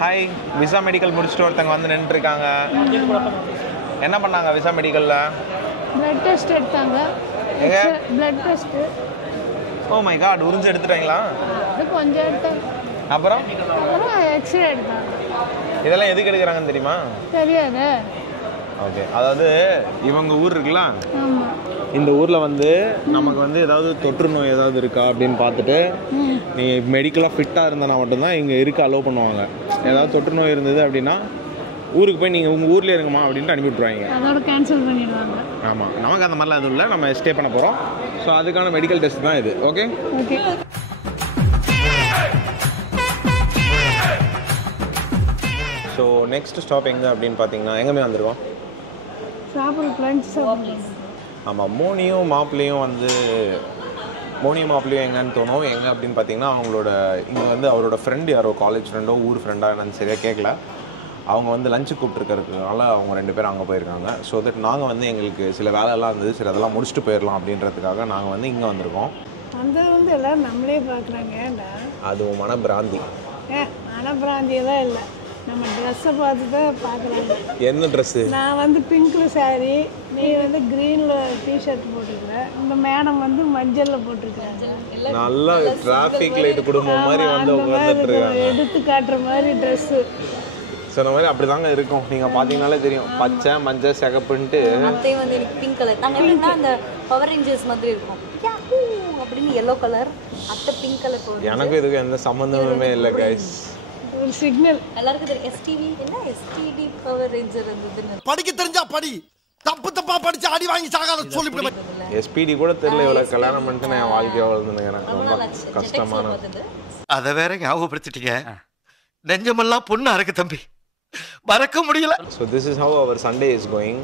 Hi, visa medical முடிச்சுட்டு ஒருத்தங்க வந்து நின்றுருக்காங்க. என்ன பண்ணாங்க விசா மெடிக்கலில்? பிளட் டெஸ்ட் எடுத்தாங்க. Blood test. Oh my God, உறிஞ்சு எடுத்துட்டாங்களா? அது கொஞ்சம் எடுத்தாங்க. அப்புறம் எக்ஸ்ரே எடுத்தாங்க. இதெல்லாம் எதுக்கு எடுக்கிறாங்கன்னு தெரியுமா? தெரியாது. ஓகே, அதாவது இவங்க ஊர் இருக்குல்ல, ஆமாம், இந்த ஊரில் வந்து நமக்கு வந்து ஏதாவது தொற்று நோய் ஏதாவது இருக்கா அப்படின்னு பார்த்துட்டு நீ மெடிக்கலாக ஃபிட்டாக இருந்தனா மட்டும்தான் இங்கே இருக்க அலோவ் பண்ணுவாங்க. ஏதாவது தொற்று நோய் இருந்தது அப்படின்னா ஊருக்கு போய் நீங்கள் உங்கள் ஊர்லேயே இருங்கம்மா அப்படின்ட்டு அனுப்பி விட்ருவாங்க. அதோட கேன்சல் பண்ணிடுவாங்க. ஆமாம், நமக்கு அந்த மாதிரிலாம் எதுவும் இல்லை, நம்ம ஸ்டே பண்ண போகிறோம். ஸோ அதுக்கான மெடிக்கல் டெஸ்ட் தான் இது. Okay okay. So next stop எங்கே அப்படின்னு பார்த்தீங்கன்னா எங்கேயுமே வந்துருக்கோம். சாப்பிட்ற லஞ்ச் சாப்பிட்றோம். ஆமாம், மோனியும் மாப்பிள்ளையும் எங்கேன்னு தோணும். எங்கே அப்படின்னு பார்த்தீங்கன்னா அவங்களோட இங்கே வந்து அவரோட ஃப்ரெண்டு யாரோ காலேஜ் ஃப்ரெண்டோ ஊர் ஃப்ரெண்டாக என்னன்னு சரியாக கேட்கல. அவங்க வந்து லஞ்சு கூப்பிட்டுருக்கிறதுனால அவங்க 2 பேரும் அங்கே போயிருக்காங்க. ஸோ தட் நாங்கள் வந்து எங்களுக்கு சில வேலையெல்லாம் இருந்தது, சரி அதெல்லாம் முடிச்சுட்டு போயிடலாம் அப்படின்றதுக்காக நாங்கள் வந்து இங்கே வந்திருக்கோம். அந்த வந்து எல்லோரும் நம்மளே பார்க்குறாங்க. ஏன்டா அதுவும் மனப்பிராந்தி. மனப்பிராந்தியெல்லாம் இல்லை, நம்ம ட்ரெஸ்ஸை பார்த்து தான் பார்க்குறாங்க. என்ன ட்ரெஸ்ஸு? நான் வந்து பிங்க்கில் சாரீ, நீ வந்து க்ரீனில் டிஷர்ட் போட்டுருக்குற, இந்த மேடம் வந்து மஞ்சளில் போட்டிருக்காங்க. நல்லா டிராஃபிக் லைட் குடும்பம் மாதிரி வந்து உட்காந்துட்டு இருக்காங்க. எடுத்து காட்டுற மாதிரி ட்ரெஸ்ஸு சொன்ன மாதிரி அப்படி தாங்க இருக்கும். நீங்கள் பார்த்தீங்கனாலே தெரியும், பச்சை மஞ்சள் சிகப்புன்ட்டு. அத்தையும் வந்து எனக்கு பிங்க் கலர், நாங்கள் எப்படின்னா அந்த பவர் ரேஞ்சர்ஸ் மாதிரி இருக்கும் அப்படின்னு எல்லோ கலர், அத்தை பிங்க் கலர் போடுது. எனக்கும் இதுக்கு எந்த சம்மந்தமுமே இல்லை கைஸ். ஒரு சிக்னல் எல்லாருக்கும் தெரியும். எஸ்டிவி என்ன எஸ்டிடி பவர் ரேஞ்சர் இருந்ததுன்னு. படிக்க தெரிஞ்சா படி, தப்பா படிச்சு அடி வாங்கி சாகாத சொல்லிவிடுவேன். எஸ்பிடி கூட தெரியல, இவ்வளவு கல்யாணம் பண்ணிட்டு நான் வாழ்க்கையை வாழ்ந்துங்கிறேன். ரொம்ப கஷ்டமான. அதை வேற ஞாபகப்படுத்திட்டீங்க. நெஞ்சமெல்லாம் பொண்ணு அறக்கு தம்பி, மறக்க முடியல. So this is how our Sunday is going.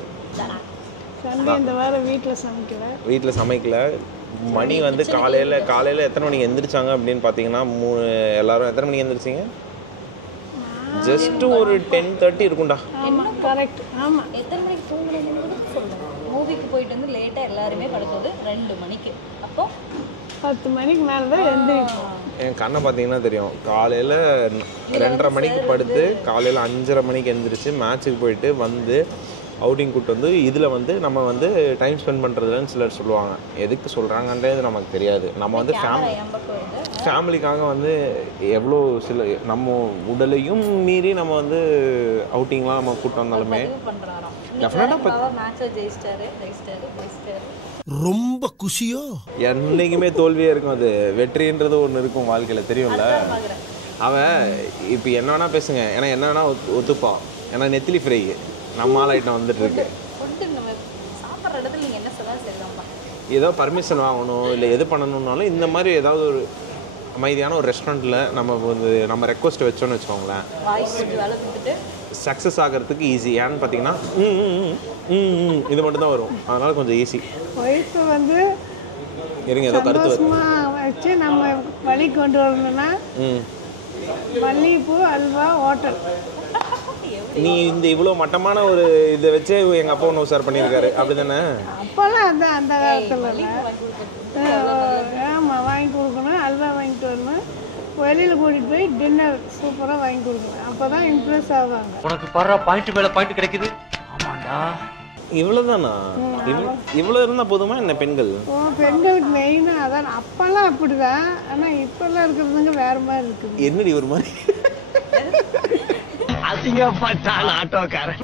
Sunday இந்த வாரம் வீட்டில் சமைக்கல. மணி வந்து காலையில் எத்தனை மணிக்கு எந்திரிச்சாங்க அப்படின்னு பார்த்தீங்கன்னா எல்லாரும் எத்தனை மணிக்கு எந்திரிச்சிங்க? ஜஸ்ட் ஒரு 10:30 இருக்கும்டா. ஆமாம், கரெக்ட். ஆமாம், எத்தனை மணிக்கு தூங்குறதுன்னு சொல்லுங்கள். மூவிக்கு போயிட்டு வந்து லேட்டாக எல்லாருமே படுத்தது 2 மணிக்கு. அப்போ 10 மணிக்கு மேலே தான் எந்திரிப்போம். என் கண்ணை பார்த்தீங்கன்னா தெரியும். காலையில் 2:30 மணிக்கு படுத்து காலையில் 5:30 மணிக்கு எந்திரிச்சு மேட்ச்சுக்கு போயிட்டு வந்து அவுட்டிங் கூட்டு வந்து இதில் வந்து நம்ம வந்து டைம் ஸ்பெண்ட் பண்ணுறதுலன்னு சிலர் சொல்லுவாங்க. எதுக்கு சொல்கிறாங்கன்றது நமக்கு தெரியாது. நம்ம வந்து ஃபேமிலிக்காக வந்து எவ்வளோ நம்ம உடலையும் மீறி நம்ம வந்து அவுட்டிங்லாம் நம்ம கூட்டு வந்தாலுமே ரொம்ப குஷியோ. என்னைக்குமே தோல்வியே இருக்கும். அது வெற்றின்றது ஒன்று இருக்கும் வாழ்க்கையில், தெரியும்ல. அவன் இப்போ என்ன வேணா பேசுங்க, ஏன்னா என்ன வேணா ஒத்துப்பான். ஏன்னா நெத்திலி ஃப்ரை நம்ம ஆள் ஐட்டம் வந்துட்டு இருக்கு. ஏதோ பர்மிஷன் வாங்கணும் இல்லை எது பண்ணணும்னாலும் இந்த மாதிரி ஏதாவது ஒரு அமைதியான ஒரு ரெஸ்டாரண்ட்டில் நம்ம ரெக்வஸ்ட் வச்சோன்னு வச்சுக்கோங்களேன், சக்ஸஸ் ஆகிறதுக்கு ஈஸி. ஏன்னு பார்த்தீங்கன்னா இது மட்டும்தான் வரும், அதனால கொஞ்சம் ஈஸி. ஒய்ஃபை வந்து இருங்க, ஏதோ கருத்து வச்சு நம்ம வழி கொண்டு வரணும்னா மல்லிகைப்பூ அல்வா ஹோட்டல். நீ இந்த இவ்வளோ மட்டமான ஒரு இதை வச்சு எங்கள் அப்பா ஒன்று உசார் பண்ணியிருக்காரு, அப்படி தானே? அப்போல்லாம் அந்த காலத்தில் ஆமாம், வாங்கி கொடுக்கணும், அல்வா வாங்கிட்டு வரணும், வெளியில் கூட்டிகிட்டு போய் டின்னர் சூப்பராக வாங்கி கொடுக்கணும். அப்போ தான் இம்ப்ரெஸ் ஆவாங்க. உனக்கு பாரு பாயிண்ட் மேலே பாயிண்ட் கிடைக்குது. ஆமாண்டா, இவ்வளோதானா? இவ்வளோ இருந்தால் போதுமா என்ன பெண்கள்? பெண்களுக்கு மெயினாக அதான். அப்போல்லாம் அப்படி தான், ஆனால் இப்போல்லாம் இருக்கிறதுங்க வேறு மாதிரி இருக்குது. என்னடி ஒரு மாதிரி அசிங்கப்பட்டால் ஆட்டோக்காரன்.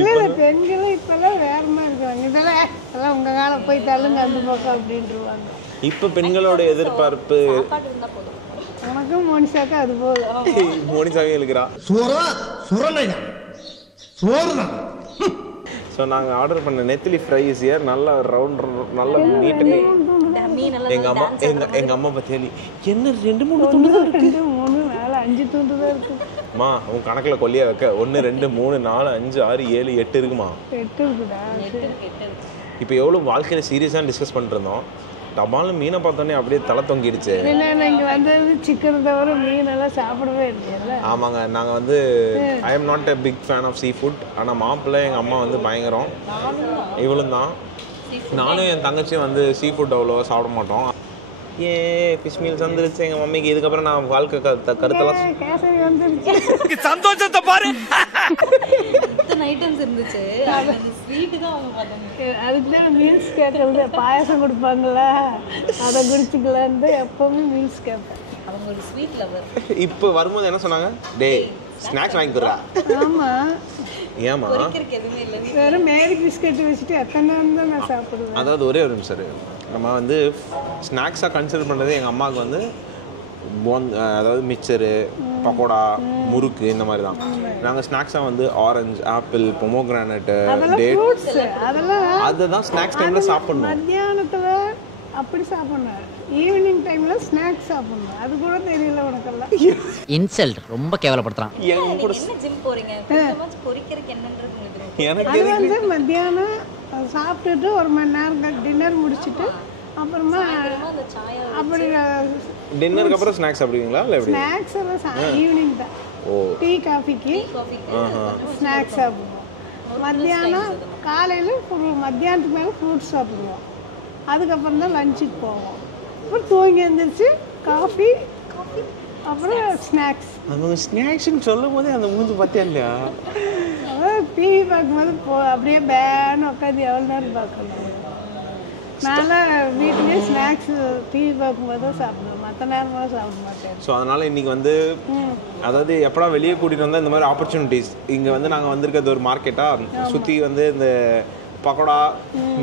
இல்லை, பெண்களும் இப்போல்லாம் வேறு மாதிரி இருக்காங்க. இதெல்லாம் உங்கள் காலம் போய் தள்ளுங்க அந்த பக்கம் அப்படின்ட்டுருவாங்க. இப்போ பெண்களோட எதிர்பார்ப்பு உனக்கும் மோனிஷாக்கா அது போதும். மோனிஷாவே இருக்கிறா. ஸோ நாங்கள் ஆர்டர் பண்ண நெத்திலி ஃப்ரைஸ் இயர் நல்லா ரவுண்ட் நல்ல நீட்டு. எங்கள் அம்மா பார்த்தியா, நீ என்ன 2-3 துண்டு தான் இருக்கு? 2, 3, 4, 5 துண்டு தான் இருக்கு. அம்மா உன் கணக்கில் கொல்லியா வைக்க 1, 2, 3, 4, 5, 6, 7, 8 இருக்குமா? 8 இருக்குதா? இப்போ எவ்வளோ வாழ்க்கையில் சீரியஸாக டிஸ்கஸ் பண்ணிருந்தோம். டபாலும் மீனை பார்த்தோன்னே அப்படியே தலை தொங்கிடுச்சு. இல்லை, இங்கே வந்தது சிக்கன் தவிர மீனெல்லாம் சாப்பிடவே இல்லையா? ஆமாங்க, நாங்கள் வந்து I am not a big fan of seafood. ஆனால் மாப்பிள்ளை எங்கள் அம்மா வந்து பயங்கரம். இவளும் தான். நானும் என் தங்கச்சியும் வந்து சீ ஃபுட் அவ்வளோவா சாப்பிட மாட்டோம். ஏ ஃபிஷ் மீல்ஸ் வந்துருச்சு எங்கள் மம்மிக்கு. இதுக்கப்புறம் நான் வாழ்க்கை கருத்தெல்லாம் கேசரி வந்துருச்சு. சந்தோஷத்தை பாரு. இத்தனை ஐட்டம்ஸ் இருந்துச்சு. அந்த ஸ்வீட்டு தான் அவங்க பார்த்தாங்க. அதுக்கு தான் மீல்ஸ் கேட்கறது. பாயசம் கொடுப்பாங்களா அதை குடிச்சிக்கலான்னு எப்பவுமே மீல்ஸ் கேட்பேன். அவங்க ஒரு ஸ்வீட் லவர். இப்போ வரும்போது என்ன சொன்னாங்க? டேய் ஸ்நாக்ஸ் வாங்கி தர்றா. ஆமாம், ஏமா எதுவுமே இல்லை. வெறும் மேரி பிஸ்கெட் வச்சுட்டு எத்தனை நேரம் தான் நான் சாப்பிடுவேன். அதாவது ஒரே ஒரு நிமிஷம் இரு. நம்ம வந்து ஸ்நாக்ஸாக கன்சிடர் பண்ணுறது எங்கள் அம்மாவுக்கு வந்து அதாவது மிக்சரு, பக்கோடா, முறுக்கு இந்த மாதிரி தான். நாங்கள் ஸ்நாக்ஸாக வந்து ஆரஞ்சு, ஆப்பிள், பொமோகிரானட்டு, டேட் ஃப்ரூட்ஸ் அதெல்லாம் அதுதான் ஸ்நாக்ஸ் டைமில் சாப்பிடணும். மத்தியானத்தில் அப்படி சாப்பிடணும். ஈவினிங் டைமில் ஸ்நாக்ஸ் சாப்பிடணும். அது கூட தெரியல உனக்கெல்லாம். இன்சல்ட் ரொம்ப கேவலப்படுத்துறான். என் கூட என்ன ஜிம் போறீங்க? கொஞ்சமாச்சு பொரிக்கிறதுக்கு என்னன்றது உங்களுக்கு தெரியும். எனக்கு அது வந்து மத்தியானம் சாப்பிட்டுட்டு ஒரு மணி நேரம் டின்னர் முடிச்சுட்டு அப்புறமா அந்த சாயா அப்படி டின்னருக்கு அப்புறம் ஸ்நாக்ஸ் சாப்பிடுவீங்களா இல்லை எப்படி? ஸ்நாக்ஸ் எல்லாம் ஈவினிங் தான். ஓ டீ காஃபிக்கு ஸ்நாக்ஸ் சாப்பிடுவோம். மத்தியானம் காலையில் மத்தியானத்துக்கு மேலே ஃப்ரூட்ஸ் சாப்பிடுவோம். அதுக்கப்புறம் தான் லஞ்சுக்கு போவோம். அப்புறம் தூங்கி எழுந்திரிச்சு காஃபி, அப்புறம் ஸ்நாக்ஸ். அவங்க ஸ்நாக்ஸ்ன்னு சொல்லும் போதே அந்த மூஞ்சி பார்த்தியா இல்லையா? டிவி பார்க்கும்போது அப்படியே பேன்னு உட்காந்து எவ்வளோ நேரம் பார்க்கணும். நான்லாம் வீட்லேயே ஸ்நாக்ஸ் டிவி பார்க்கும்போது தான் சாப்பிடுவேன். மற்ற நேரமாக சாப்பிட மாட்டேன். ஸோ அதனால் இன்றைக்கி வந்து அதாவது எப்படா வெளியே கூட்டிகிட்டு வந்தால் இந்த மாதிரி ஆப்பர்ச்சுனிட்டிஸ். இங்கே வந்து நாங்கள் வந்திருக்கிறது ஒரு மார்க்கெட்டாக சுற்றி வந்து இந்த பக்கோடா,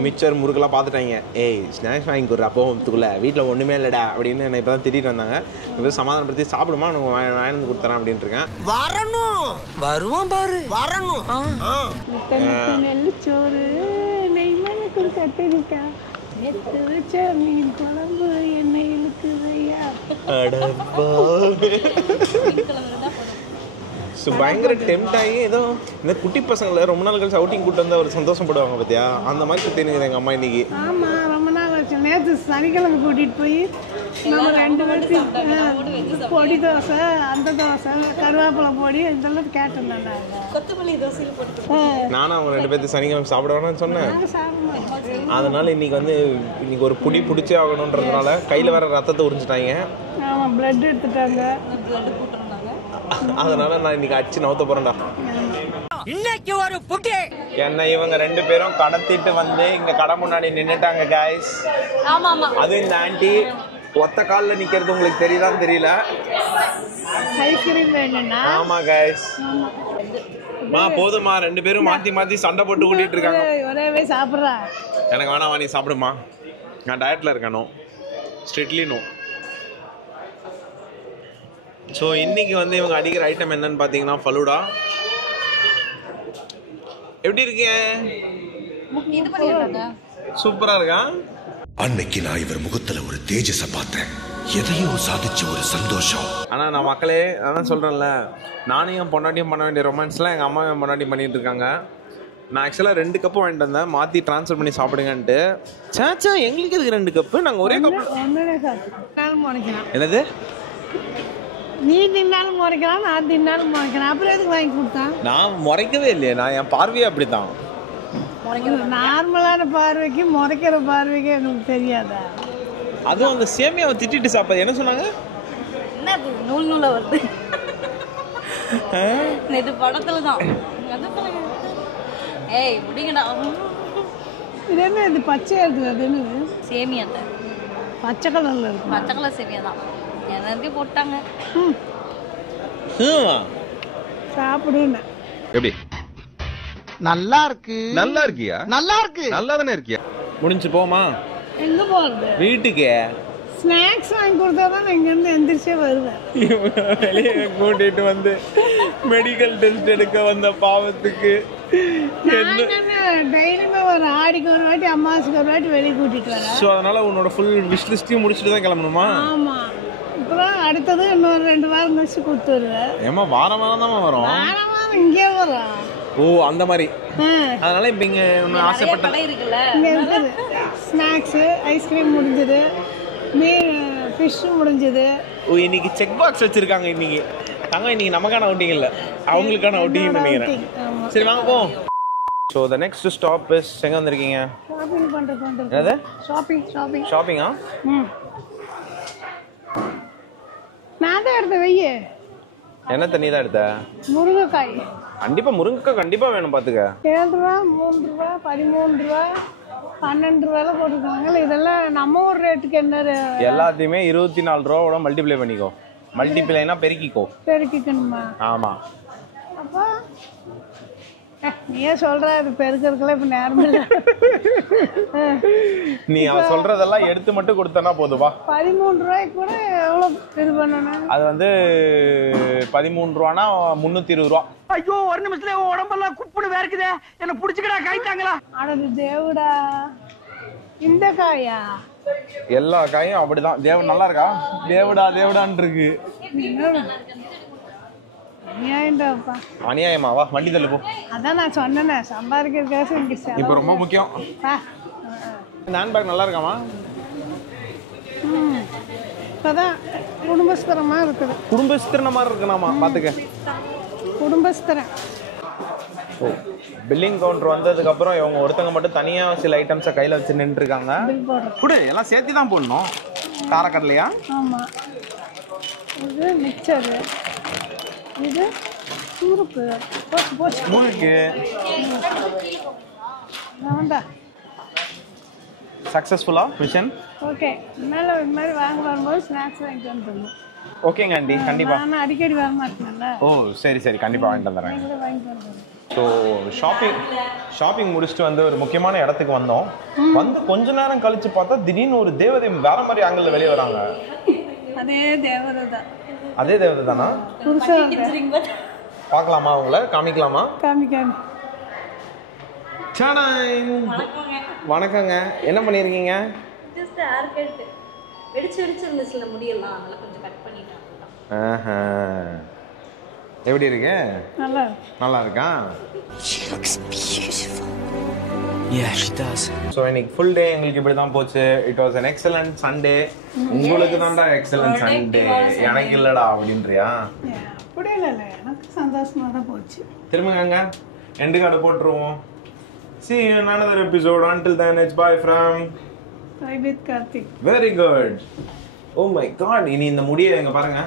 மிக்சர், முறுக்கெல்லாம் பார்த்துட்டாங்க. ஏய் ஸ்நாக்ஸ் வாங்கி கொடுறா போகிறதுக்குள்ளே, வீட்டில் ஒன்றுமே இல்லைடா அப்படின்னு என்னை இப்போ தான் திட்டிகிட்டு வந்தாங்க. இப்போ சமாதானப்படுத்தி சாப்பிடுமா நான் வாங்கி கொடுத்துறேன் அப்படின்ட்டு இருக்கேன். வரணும் வருவான் பாரு வரணும். நெல்லிச்சோறு, நெய் மணக்கும் கத்திரிக்கா, நேற்று வச்ச மீன் குழம்பு என்ன இழுக்குதையா. ஸோ பயங்கர டெம்ட் ஆகி ஏதோ இந்த குட்டி பசங்களை ரொம்ப நாள் கழிச்சு அவுட்டிங் கூட்டு வந்தால் ஒரு சந்தோஷப்படுவாங்க பார்த்தியா, அந்த மாதிரி சுற்றினுக்குது எங்கள் அம்மா இன்னைக்கு. ஆமாம், ரொம்ப நாள் ஆச்சு. நேற்று சனிக்கிழமை கூட்டிகிட்டு போய் நம்ம 2 பேருக்கு பொடி தோசை, அந்த தோசை, கருவேப்பிலை பொடி இதெல்லாம் கேட்டேன். கொத்தமல்லி தோசையில் போட்டு நானும் அவங்க 2 பேர்த்து சனிக்கிழமை சாப்பிட வேணாம்னு சொன்னேன். சாப்பிடுவோம். அதனால் இன்னைக்கு வந்து இன்னைக்கு ஒரு புடி பிடிச்சே ஆகணுன்றதுனால கையில் வர ரத்தத்தை உறிஞ்சிட்டாங்க. ஆமாம், பிளட் எடுத்துட்டாங்க. அதனால நான் இன்னைக்கு அடிச்சு நவுத்த போறேன்டா. இன்னைக்கு ஒரு புட்டி. என்ன இவங்க 2 பேரும் கடத்திட்டு வந்து இங்க கடை முன்னாடி நின்னுட்டாங்க गाइस. ஆமா ஆமா. அது இந்த ஆன்ட்டி ஒத்த கால்ல நிக்கிறது உங்களுக்கு தெரியுதான்னு தெரியல. ஐஸ்கிரீம் வேணும்னா ஆமா गाइस. போதுமா 2 பேரும் மாத்தி மாத்தி சண்டை போட்டு கூட்டிட்டு இருக்காங்க. ஒரேவே சாப்பிட்றா. எனக்கு வேணாம், நீ சாப்பிடுமா, நான் டயட்ல இருக்கேனோ, ஸ்ட்ரிக்ட்லி நோ. ஸோ இன்னைக்கு வந்து இவங்க அடிக்கிற ஐட்டம் என்னன்னு பார்த்தீங்கன்னா ஃபலூடா. எப்படி இருக்கீங்க? இது பண்ணிடுறாங்க. சூப்பரா இருக்கா? அன்னைக்கு நான் இவர் முகத்துல ஒரு தேஜஸ பார்த்தேன். எதையோ சாதிச்ச ஒரு சந்தோஷம். ஆனால் நான் மக்களே அதான் சொல்கிறேன்ல, நானும் என் பொண்டாட்டியும் பண்ண வேண்டிய ரொமான்ஸ்லாம் எங்கள் அம்மா என் பொண்டாட்டி பண்ணிட்டு இருக்காங்க. நான் ஆக்சுவலாக 2 கப்பு வாங்கிட்டு வந்தேன், மாற்றி ட்ரான்ஸ்ஃபர் பண்ணி சாப்பிடுங்கன்ட்டு. சாச்சா எங்களுக்கு இதுக்கு 2 கப்பு, நாங்கள் ஒரே கப்பு. ஒன்றே சாப்பிட்டு முறைக்கிறான். என்னது? நீ தின்னாலும் முறைக்கிறான், நான் தின்னாலும் முறைக்கிறேன். அப்புறம் எதுக்கு வாங்கி கொடுத்தான்? நான் முறைக்கவே இல்லையே, நான் என் பார்வையே அப்படி தான். நார்மலான பார்வைக்கு முறைக்கிற பார்வைக்கு எனக்கு தெரியாதா? அதுவும் அந்த சேமியாவை திட்டிட்டு சாப்பிட என்ன சொன்னாங்க? என்ன அது நூல் நூலா வருது? இது படத்துல தான். ஏய் முடிங்கடா. இது என்ன இது பச்சையா இருக்குது? அது என்ன? சேமியா தான். பச்சை கலர்ல இருக்கு. பச்சை கலர் சேமியா தான். எல்லாத்தையும் போட்டாங்க. சாப்பிடுன்னு எப்படி? நல்லா இருக்கு. நல்லா இருக்கியா? நல்லா இருக்கு. நல்லா தானே இருக்கியா? முடிஞ்சு போமா எங்க போறது? வீட்டுக்கு. ஸ்நாக்ஸ் வாங்கி கொடுத்தா தான் இங்கேருந்து எந்திரிச்சே வருவேன். வெளியே கூட்டிட்டு வந்து மெடிக்கல் டெஸ்ட் எடுக்க வந்த பாவத்துக்கு டெய்லியுமே ஒரு ஆடிக்கு ஒரு வாட்டி, அம்மாசுக்கு ஒரு வாட்டி வெளியே கூட்டிட்டு வரேன். ஸோ அதனால உன்னோட ஃபுல் விஷ் லிஸ்ட்டையும் முடிச்சுட்டு தான் கிளம்பணுமா? ஆமா, அப்புறம் அடுத்தது இன்னொரு 2 வாரம் கழிச்சு கொடுத்து வருவேன். ஏமா வாரம் வாரம் தான் வரும். வாரம் வாரம் இங்கே வரும். ஓ அந்த மாதிரி. அதனால இப்போ இங்கே ஒன்று ஆசைப்பட்ட கடை இருக்குல்ல, இங்கே இருக்குது. ஸ்நாக்ஸு, ஐஸ்கிரீம் முடிஞ்சது, மீன் ஃபிஷ்ஷு முடிஞ்சது. ஓ இன்னைக்கு செக் பாக்ஸ் வச்சிருக்காங்க. இன்னைக்கு தாங்க இன்னைக்கு நமக்கான அவுட்டிங் இல்லை, அவங்களுக்கான அவுட்டிங் நினைக்கிறேன். சரி வாங்க போவோம். So the next stop is எங்கே வந்திருக்கீங்க? ஷாப்பிங் பண்ணுறது. என்னது? ஷாப்பிங். ஷாப்பிங்கா? நான் தான் எடுத்த வெய்ய என்ன தண்ணி தான் எடுத்த? முருங்கைக்காய் கண்டிப்பா முருங்கைக்காய் கண்டிப்பா வேணும் பாத்துக்க. 7 ரூபா 3 ரூபா 13 ரூபா 12 ரூபாயில போட்டுருக்காங்கல்ல. இதெல்லாம் நம்ம ஒரு ரேட்டுக்கு என்ன எல்லாத்தையுமே 24 ரூபாவோட மல்டிப்ளை பண்ணிக்கோ. மல்டிப்ளைனா பெருக்கிக்கோ. பெருக்கிக்கணுமா? ஆமா. அப்போ நீயே சொல்ற அது பெருக்கிறதுக்குள்ள இப்ப நேரம் இல்லை. நீ அவ சொல்றதெல்லாம் எடுத்து மட்டும் கொடுத்தனா போதுவா. 13 ரூபாய்க்கு கூட எவ்வளவு இது பண்ணணும்? அது வந்து 13 ரூபானா 320 ரூபா. ஐயோ ஒரு நிமிஷத்துல உடம்பெல்லாம் குப்புன்னு வேர்க்குதே, என்ன புடிச்சுக்கடா கைத்தாங்களா. அடது தேவுடா, இந்த காயா? எல்லா காயும் அப்படிதான். தேவ நல்லா இருக்கா? தேவடான்னு இருக்கு. அநியாயம்டாப்பா. அநியாயமா? வா வண்டி தள்ளு போ. அதான் நான் சொன்னேனே சம்பாதிக்கிறதுக்காக இப்போ ரொம்ப முக்கியம். இந்த ஹேண்ட் பேக் நல்லா இருக்காமா? இப்போதான் குடும்பஸ்தரமாக இருக்குது. குடும்பஸ்திரன மாதிரி இருக்குனாமா பார்த்துக்க. குடும்பஸ்தரம். ஓ பில்லிங் கவுண்டர் வந்ததுக்கப்புறம் இவங்க ஒருத்தங்க மட்டும் தனியாக சில ஐட்டம்ஸை கையில் வச்சு நின்றுருக்காங்க. குடு எல்லாம் சேர்த்து தான் போடணும். காரக்கடலையா? ஆமாம். இது மிக்சரு, இது சூருக்கு முறுக்கு. வேண்டா. சக்ஸஸ்ஃபுல்லா மிஷன்? ஓகே. மேலே இது மாதிரி வாங்க வரும்போது ஸ்நாக்ஸ் வாங்கிட்டு வந்துடணும். ஓகேங்க ஆண்டி, கண்டிப்பாக. நான் அடிக்கடி வர மாட்டேன்ல. ஓ சரி சரி, கண்டிப்பாக வாங்கிட்டு வந்துடுறேன். நீங்களே வாங்கிட்டு வந்துடுறேன். ஸோ ஷாப்பிங் முடிச்சுட்டு வந்து ஒரு முக்கியமான இடத்துக்கு வந்தோம். வந்து கொஞ்ச நேரம் கழிச்சு பார்த்தா திடீர்னு ஒரு தேவதை வேற மாதிரி ஆங்கிள் வெளியே வராங்க. அதே தேவதை தான். அதே தேவதை தானா? பார்க்கலாமா? அவங்கள காமிக்கலாமா? காமி. வணக்கங்க. என்ன பண்ணிருக்கீங்க? Just hair cut. வெடிச்சு இருந்துச்சுல முடியெல்லாம், அதனால கொஞ்சம் கட் பண்ணிட்டேன். எப்படி இருக்கு? நல்லா இருக்கா? ஸோ இன்னைக்கு ஃபுல் டே எங்களுக்கு இப்படி தான் போச்சு. It was an excellent Sunday. உங்களுக்கு தான்டா எக்ஸலன்ட் சண்டே, எனக்கு இல்லடா அப்படின்றியா? அப்படி இல்லை, எனக்கு சந்தோஷமாக தான் போச்சு. திரும்பங்க எண்டு கார்டு போட்டுருவோம். See you in another episode. Until then, it's bye from with Karthik. Very good. Oh my god, இனி இந்த முடியை எங்க பாருங்க.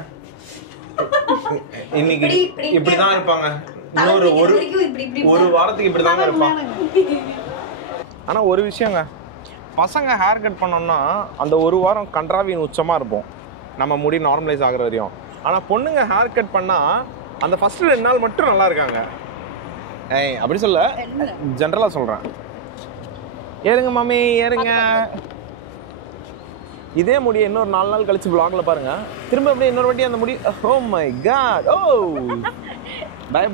இன்னைக்கு இப்படி தான் இருப்பாங்க. இன்னொரு ஒரு வாரத்துக்கு இப்படி தான் இருப்பாங்க. ஆனா ஒரு விஷயங்க, பசங்க ஹேர் கட் பண்ணோம்னா அந்த ஒரு வாரம் கன்றாவின் உச்சமா இருப்போம் நம்ம முடி நார்மலைஸ் ஆகுற வரையும். ஆனா பொண்ணுங்க ஹேர் கட் பண்ணா அந்த ஃபர்ஸ்ட் 2 நாள் மட்டும் நல்லா இருக்காங்க. ஏய் அப்படி சொல்ல, ஜென்ரலா சொல்றேன். ஏறுங்க மாமி ஏறுங்க. இதே முடியை இன்னொரு 4 நாள் கழிச்சு vlogல பாருங்க. திரும்ப அப்படியே இன்னொரு வாட்டி அந்த முடி. ஓ மை காட். ஓ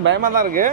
பயமா தான் இருக்கு.